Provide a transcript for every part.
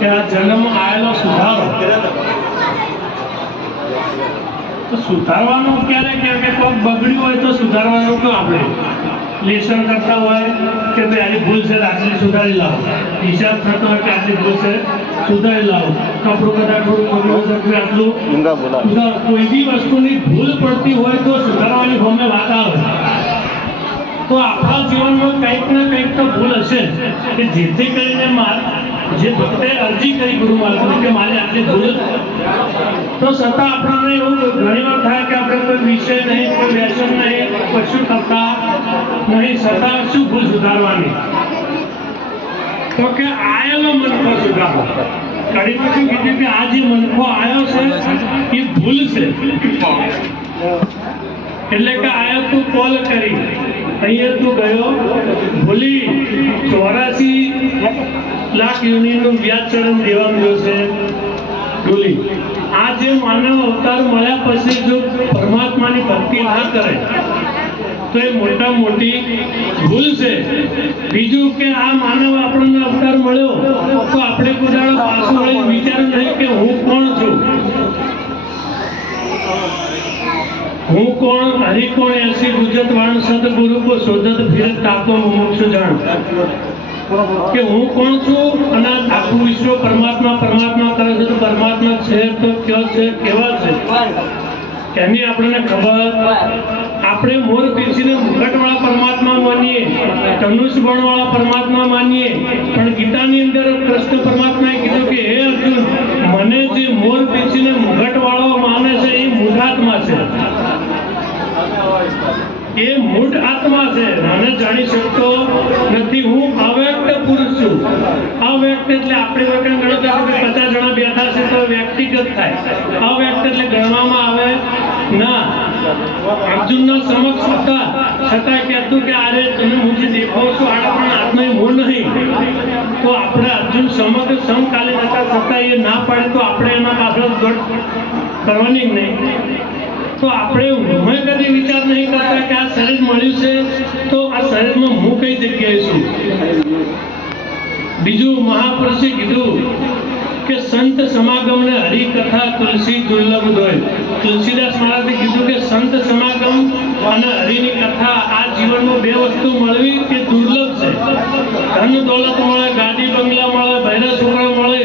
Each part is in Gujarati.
કે આ જન્મ આવેલો સુધારો. તો સુધારવાનું ક્યારે કે કે કોઈક બગડ્યું હોય તો સુધારવાનું તો આપણે લેસન કરતા હોય કે ભાઈ આની ભૂલ છે આટલી સુધારી લાવો. હિસાબ થતો હોય કે આટલી ભૂલ છે સુધારી લાવો. કપડું કદાચ થોડું કે આટલું સુધાર. કોઈ બી વસ્તુની ભૂલ પડતી હોય તો સુધારવાની ગમે વાત આવે. તો આપણા જીવનમાં કંઈક ને કંઈક તો ભૂલ હશે. કે જેથી કરીને માર જે ભક્તે અરજી કરી ગુરુ કે મારે આટલી ભૂલ તો છતાં આપણને એવું ઘણી વાર થાય કે આપણે કોઈ વિષય નહીં, કોઈ વ્યસન નહીં, કશું કરતા નહીં, છતાં શું ભૂલ સુધારવાની? તો કે આયેલો મનખો સુધારો. કડીમાં શું કીધું કે આ જે મનખો આવ્યો છે, એ ભૂલ છે. એટલે કે આયો તું કોલ કરી. અહીંયા તું ગયો? ભૂલી, ચોરાસી લાખ યુનિટનું વ્યાજ ચલણ દેવાનું જોશે ભૂલી, આ જે માનવ અવતાર મળ્યા પછી જો પરમાત્માની ભક્તિ ના કરે, તો એ મોટા મોટી ભૂલ છે. બીજું કે આ માનવ આપણને અવતાર મળ્યો, તો આપણે કુદાડો પાછું વળી વિચાર નહીં કે હું કોણ છું? હું કોણ? હરિ કોણ એસી ગુજરાત વાણ સદગુરુ કો શોધત ફિરત તાપો મોક્ષ જાણ. કે હું કોણ છું? અને આખું વિશ્વ પરમાત્મા પરમાત્મા કરે છે તો પરમાત્મા છે તો કયો છે? કેવા છે? એની આપણને ખબર? આપણે મોર પીસીને મુકટ વાળા પરમાત્મા માનીએ, ધનુષ બળવાળા પરમાત્મા માનીએ, પણ ગીતાની અંદર કૃષ્ણ પરમાત્માએ કીધું કે હે અર્જુન મને જે મોર પીરસીને મુગટવાળો માને છે એ મૂઢાત્મા છે એ મૂઢ આત્મા છે. મને જાણી શકતો નથી. હું અવ્યક્ત પુરુષ છું. અવ્યક્ત એટલે આપણે વખત ગણો કે પચાસ જણા બેઠા છે તો વ્યક્તિગત થાય. અવ્યક્ત એટલે ગણવામાં આવે ના. અર્જુનના સમક્ષ હતા છતાં કહેતું કે આરે તમે હું જે દેખાવ છું, આ પણ આત્મા મૂળ નહીં. તો આપણે અર્જુન સમગ્ર સમકાલીન હતા. છતાં એ ના પાડે તો આપણે એના પાછળ કરવાની નહીં. તો આપણે હું કદી વિચાર નહીં કરતા કે આ શરીર મળ્યું છે, તો આ શરીરમાં હું કઈ જગ્યાએ છું? બીજું મહાપુરુષે કીધું કે સંત સમાગમને હરિકથા તુલસી દુર્લભ હોય તુલસીદાસ મહારાજે કીધું કે સંત સમાગમ અને હરિની કથા આ જીવનમાં બે વસ્તુ મળવી તે દુર્લભ છે? ધન દોલત મળે ગાડી બંગલા મળે બહેરા છોકરા મળે,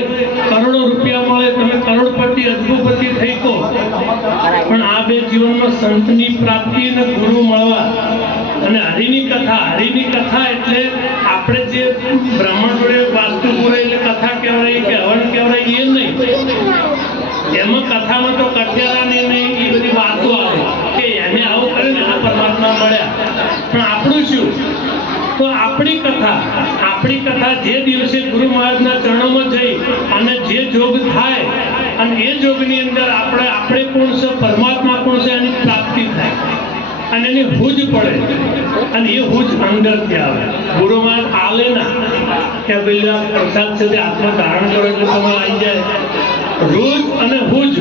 કરોડો રૂપિયા મળે, તમે કરોડપતિ અજબુપતિ થઈ જીવનમાં સંતની પ્રાપ્તિ અને ગુરુ મળવા અને હરિની કથા હરિની કથા એટલે આપણે જે બ્રાહ્મણ જોડે વાસ્તુ પૂરે એટલે કથા કહેવાય કે હવન કહેવાય એ નહીં. એમાં કથામાં તો કઠિયારા નહીં એ બધી વાતો આવે કે એને આવું કરે ને આ પરમાત્મા મળ્યા. પણ આપણું શું? તો આપણી કથા આપણી કથા જે દિવસે ગુરુ મહારાજના ચરણોમાં જઈ અને જે જોગ થાય અને એ જોગની અંદર આપણે આપણે કોણ છે? પરમાત્મા કોણ છે? એની પ્રાપ્તિ થાય. અને એની હુજ પડે. અને એ હુજ અંદરથી આવે. ગુરુમાં આલે ના કે પેલા પ્રસાદ છે તે આત્મા ધારણ કરો એટલે તમારે આવી જાય. રોજ અને હુજ.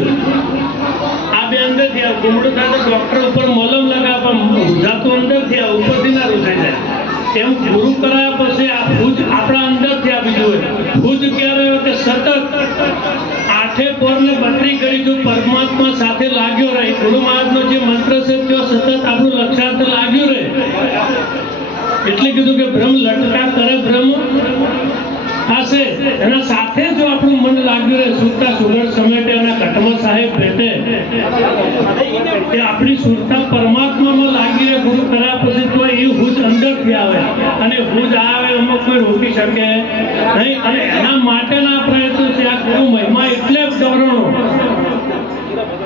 આ બે અંદરથી આવે. ગુમડું થાય ડૉક્ટર ઉપર મલમ લગાવે પણ રૂજાતું અંદરથી આવે. ઉપરથી ના રૂજાઈ જાય. એમ ગુરુ કરાયા પછી આ ભુજ આપણા અંદરથી આવી જોઈએ ભુજ ક્યારે હોય કે સતત આઠે પર ને બત્રી કરી જો પરમાત્મા સાથે લાગ્યો રહે. ગુરુ મહારાજનો જે મંત્ર છે, તે સતત આપણું લક્ષાર્થ લાગ્યું રહે. એટલે કીધું કે ભ્રમ લટકા કરે ભ્રમ. થશે એના સાથે જો આપણું મન લાગ્યું રહે. સુરતા સુરત સમેટે અને કટમલ સાહેબ ભેટે કે આપણી સુરતા પરમાત્મામાં લાગી રહે. ગુરુ કર્યા પછી તો એ હુજ અંદરથી આવે. અને હુજ આવે એમાં કોઈ રોકી શકે નહીં. અને એના માટેના પ્રયત્નો છે આ ગુરુ મહિમા એટલે જ ગૌરવનો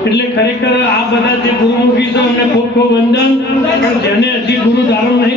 એટલે ખરેખર આ બધા જે ગુરુમુખી છે અમને ખૂબ ખૂબ વંદન. જેને હજી ગુરુ ધારણ નહીં